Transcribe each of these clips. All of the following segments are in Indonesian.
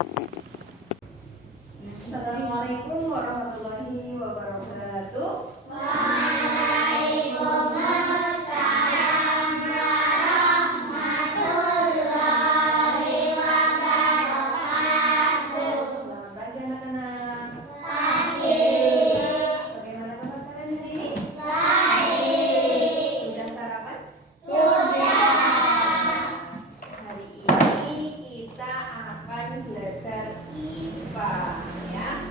Assalamualaikum warahmatullahi wabarakatuh. Waalaikumsalam warahmatullahi wabarakatuh. Selamat pagi anak-anak. Pagi. Bagaimana kabar kalian hari ini? Baik. Sudah sarapan? Sudah. Hari ini kita akan belajar IPA ya.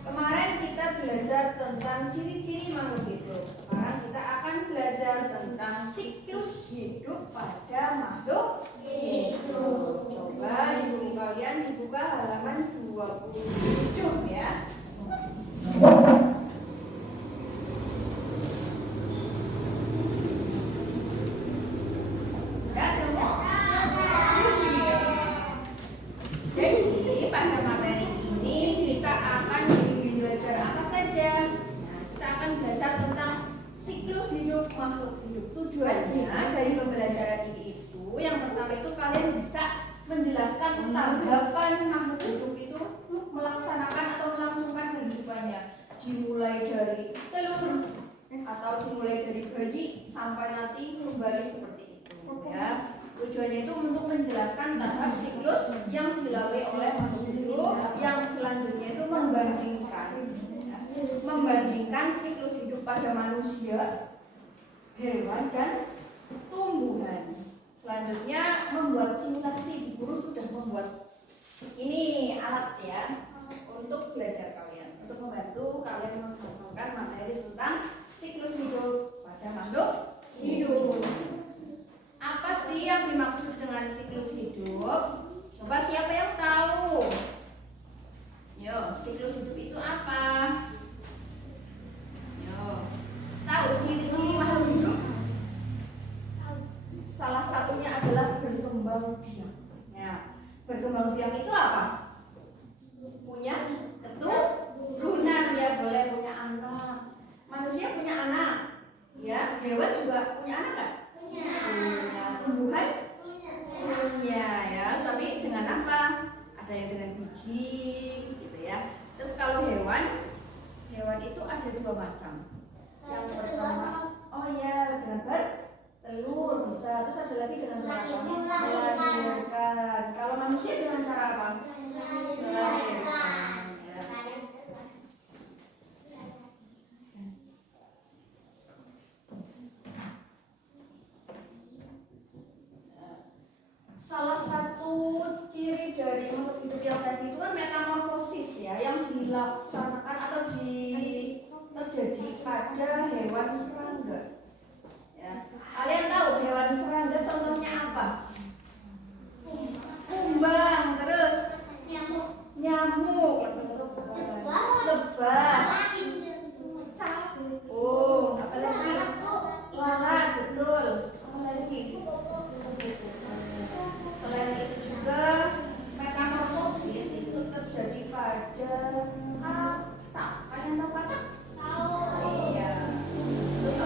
Kemarin kita belajar tentang ciri-ciri makhluk hidup. Sekarang kita akan belajar tentang siklus hidup pada makhluk hidup. Coba di buku kalian dibuka halaman 27 ya. Ya, tunggu. Jadi pada materi ini kita akan belajar apa saja. Nah, kita akan belajar tentang siklus hidup makhluk hidup. Tujuannya dari pembelajaran ini itu yang pertama itu kalian bisa menjelaskan tahapan makhluk hidup itu melaksanakan atau melangsungkan kehidupannya, dimulai dari telur atau dimulai dari bayi sampai nanti kembali seperti itu ya. Tujuannya itu untuk menjelaskan tahap siklus yang dilalui oleh makhluk hidup, yang selanjutnya itu membandingkan siklus hidup pada manusia, hewan dan tumbuhan. Selanjutnya membuat simulasi. Di guru sudah membuat ini alat ya untuk belajar kalian, untuk membantu kalian menghafalkan materi tentang siklus hidup pada makhluk hidup. Apa sih yang dimaksud dengan siklus hidup? Coba siapa yang tahu? Yo, siklus hidup itu apa? Yo, tahu ciri-ciri makhluk hidup? Salah satunya adalah berkembang biak. Ya, berkembang biak itu apa? Punya keturunan ya, boleh punya anak. Manusia punya anak, ya. Hewan juga punya anak kan? Punya. Tumbuhan? Punya ya. Tapi dengan apa? Ada yang dengan biji, gitu ya. Terus kalau hewan itu ada dua macam. Yang pertama, oh ya, dengan bertelur bisa. Terus ada lagi dengan cara apa? Melahirkan. Kalau manusia dengan cara apa? Melahirkan. Ya. Salah satu ciri dari makhluk hidup yang tadi itu kan metamorfosis ya, yang dilaksanakan atau terjadi pada hewan serangga. Ya. Kalian tahu hewan serangga contohnya apa? Kumbang, terus nyamuk, lebah, capung, apa lagi? Lalat, betul. Apa lagi? Selain itu juga metamorfosis itu terjadi pada katak. Kalian tahu katak? Tahu. Iya. Terus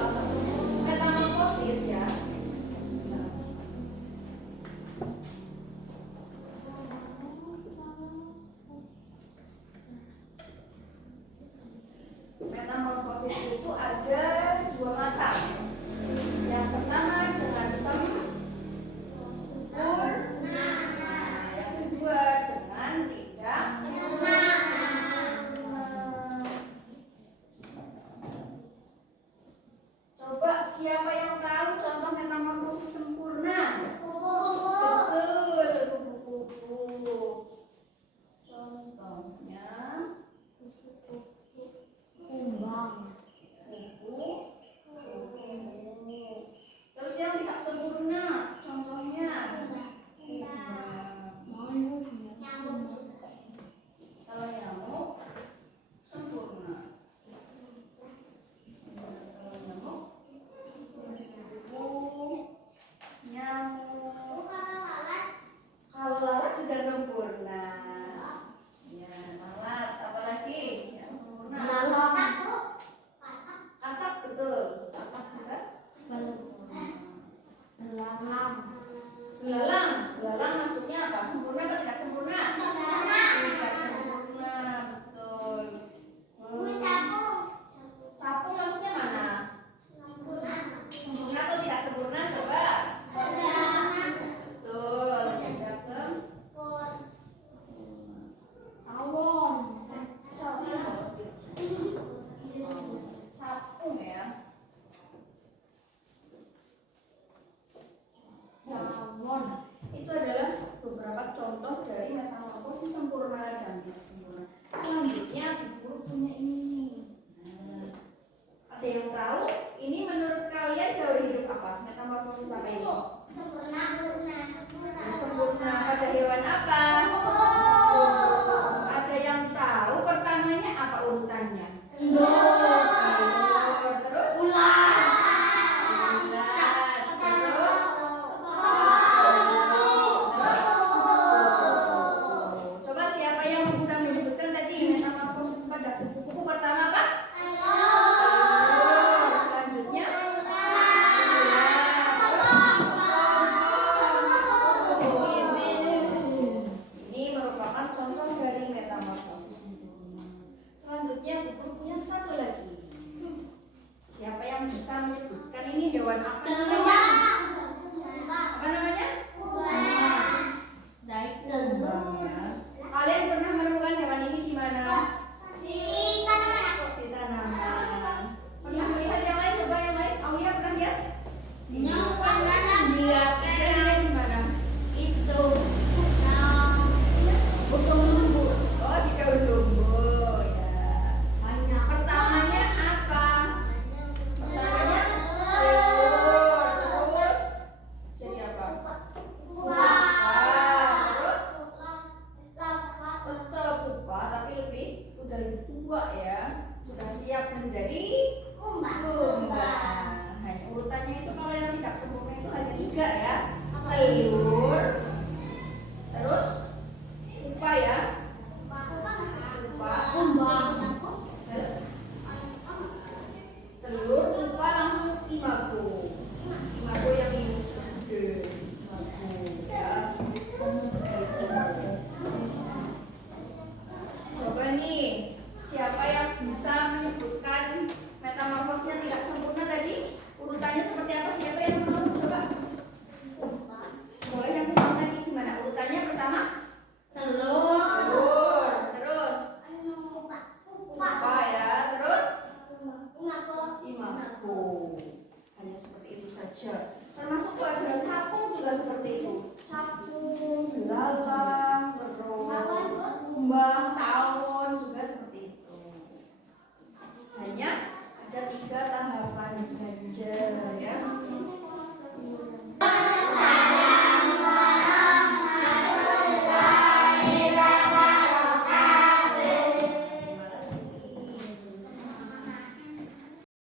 bekerja. Termasuk kalau dengan capung juga seperti itu.